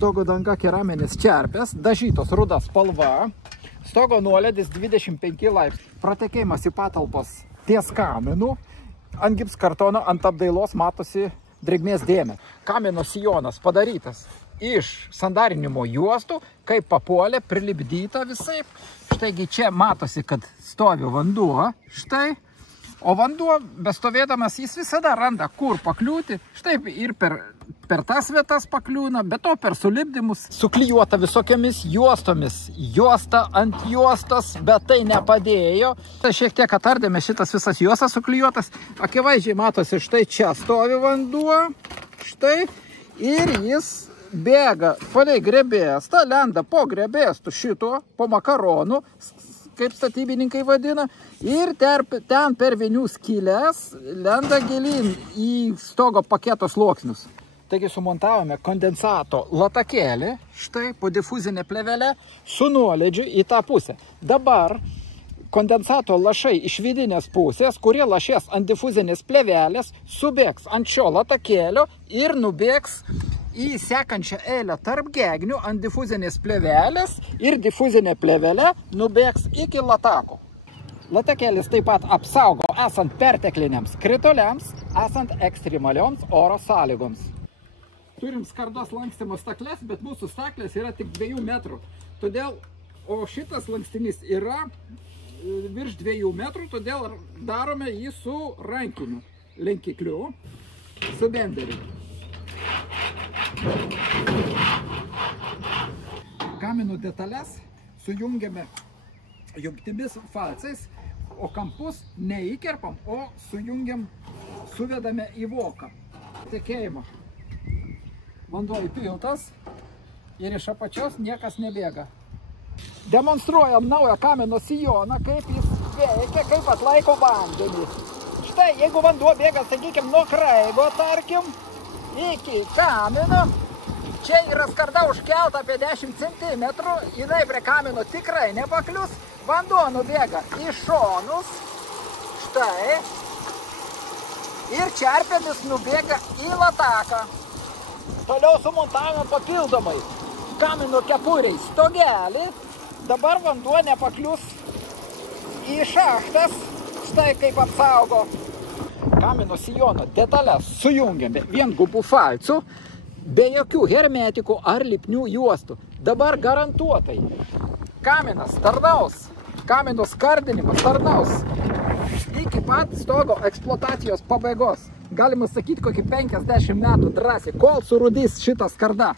Stogo danga keraminis čerpės, dažytos ruda spalva. Stogo nuolydis 25 laipsnių. Pratekėjimas į patalpas ties kaminu. Ant gipskartono, ant apdailos matosi drėgmės dėmė. Kamino sijonas padarytas iš sandarinimo juostų, kaip papuolė, prilipdyta visaip. Štaigi čia matosi, kad stovi vanduo, štai. O vanduo, bestovėdamas, jis visada randa, kur pakliūti. Štai ir per tas vietas pakliūna, bet to per sulipdymus. Suklijuota visokiamis juostomis. Juosta ant juostos, bet tai nepadėjo. Šiek tiek atardėme šitas visas juostas suklijuotas. Akivaizdžiai matosi, štai čia stovi vanduo. Štai. Ir jis bėga palei grebėstą, lenda po grebėstų šito, po makaronų, kaip statybininkai vadina, ir ten per vinių skylės lenda gilin į stogo paketo sluoksnius. Taigi sumontavome kondensato latakėlį, štai po difuzinę plėvelę, su nuolydžiu į tą pusę. Dabar kondensato lašai iš vidinės pusės, kurie lašės ant difuzinės plėvelės, subėgs ant šio latakėlio ir nubėgs į sekančią eilę tarp gegnių ant difuzinės plėvelės ir difuzinė plėvelė nubėgs iki latako. Latakėlis taip pat apsaugo esant pertekliniams krituliams, esant ekstremalioms oro sąlygoms. Turim skardos lankstymo stakles, bet mūsų staklės yra tik 2 metrų. Todėl, o šitas lankstinys yra virš 2 metrų, todėl darome jį su rankiniu lenkikliu, su benderiu. Kaminų detalės sujungiame jungtimis falcais, o kampus neįkerpam, o sujungiam, suvedame į voką. Tekėjimą. Vanduo įpiltas ir iš apačios niekas nebėga. Demonstruojam naują kamino sijoną, kaip jis veikia, kaip atlaiko vandenį. Štai, jeigu vanduo bėga, sakykime, nuo kraigo, tarkim, iki kamino, čia yra skarda užkelta apie 10 cm, jinai prie kamino tikrai nepaklius, vanduo nubėga į šonus, štai, ir čerpėmis nubėga į lataką. Toliau sumontavome papildomai kamino kepuriai stogelį, dabar vanduo nepaklius į šachtas, štai kaip apsaugo. Kamino sijono detalės sujungiame viengubų falcų, be jokių hermetikų ar lipnių juostų. Dabar garantuotai kaminas tarnaus, kamino skardinimas tarnaus iki pat stogo eksploatacijos pabaigos. Galima sakyti, kokį 50 metų drąsiai, kol surudys šitą skardą.